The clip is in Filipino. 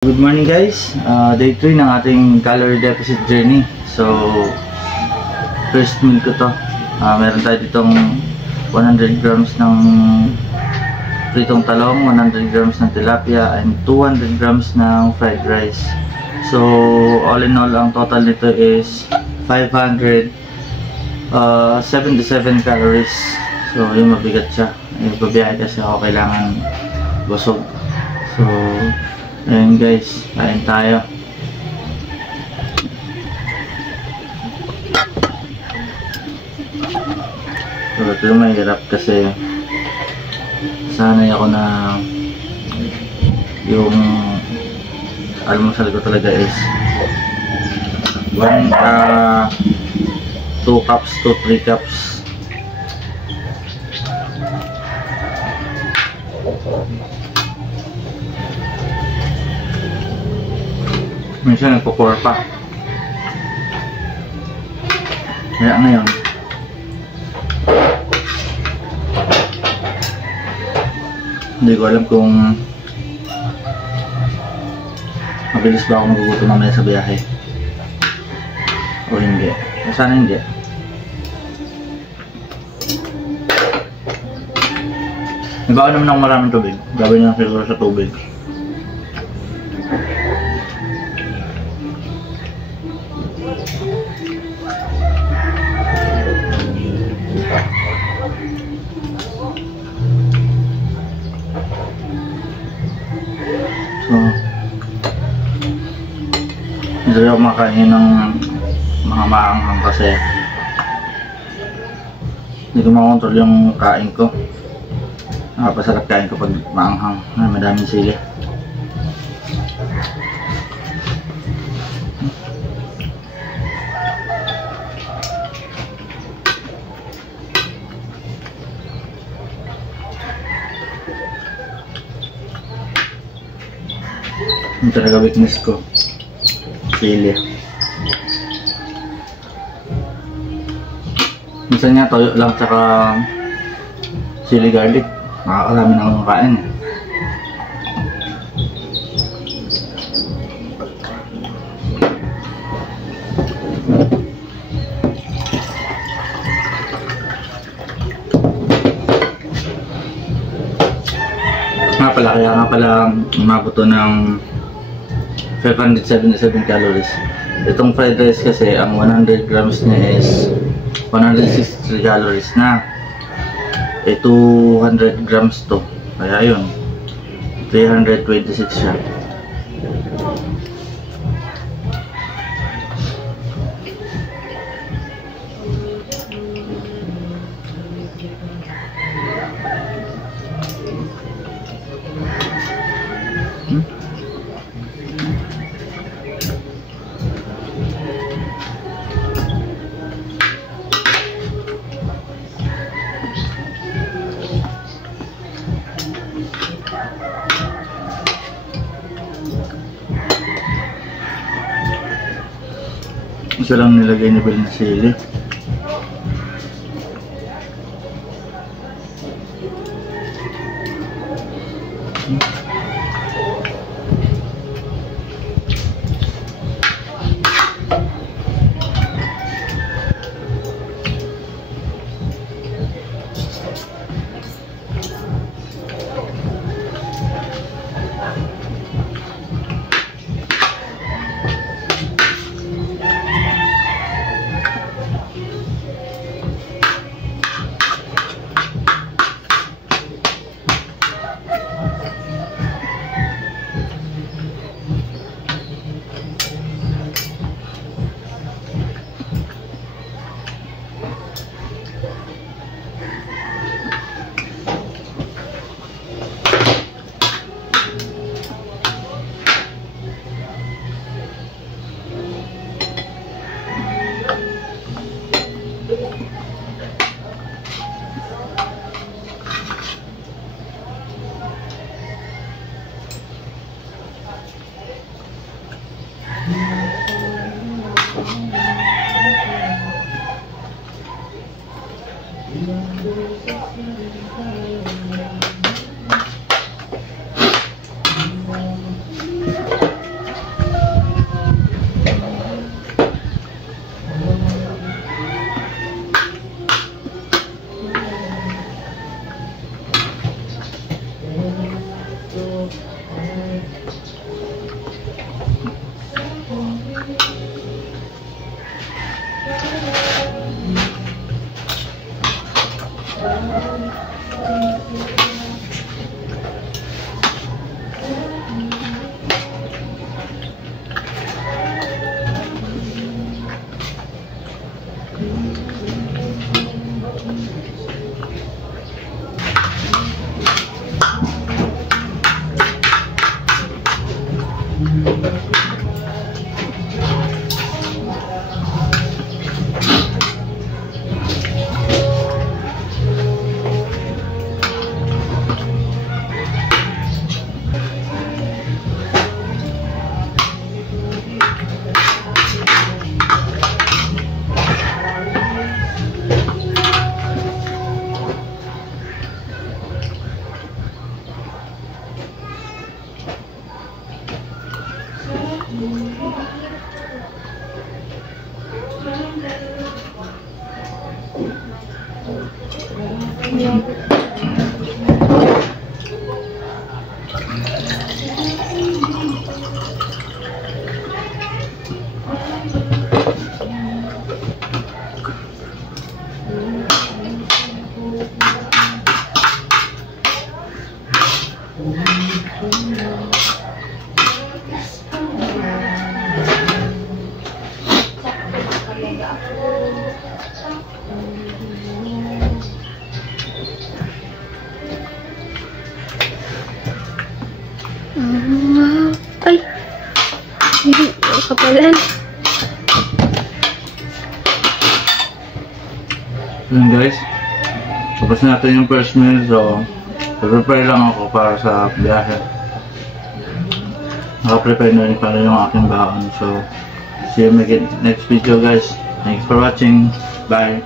Good morning guys, day 3 ng ating calorie deficit journey. So first meal ko to. Meron tayo ditong 100 grams ng pritong talong, 100 grams ng tilapia, and 200 grams ng fried rice. So all in all, ang total nito is 577 calories. So yung mabigat siya. Yung babiyahe kasi ako kailangan busog. So ayan guys, kain tayo. So ito yung mahirap kasi sanay ako na yung almusal ko talaga is 2 cups to 3 cups. Minsan nagpo-pour pa. Kaya ngayon hindi ko alam kung mabilis ba ako magugutom mamaya sa biyahe o hindi. Sana hindi. Nagbaon naman ako maraming tubig. Gawin lang siguro sa tubig. So, hindi ako makain ng mga maanghang kasi hindi ko makontrol yung kain ko. Napasarap kain ko pag maanghang na madaming sili. Yung talaga weakness ko, sili. Minsan nga toyo lang tsaka sili garlic, nakakarami na akong kain eh. Kaya nga pala umabot to ng 577 calories. Itong fried rice kasi, ang 100 grams niya is 160 calories na. 200 grams to. Kaya yun, 326 siya. Isa lang nilagay ni Bel na sili. Ay! Hindi ko kapalan. Yun guys, tapos natin yung first meal, so prepare lang ako para sa biyahe. Naka-prepare na rin para yung aking baon. So see you again next video guys. Thanks for watching. Bye.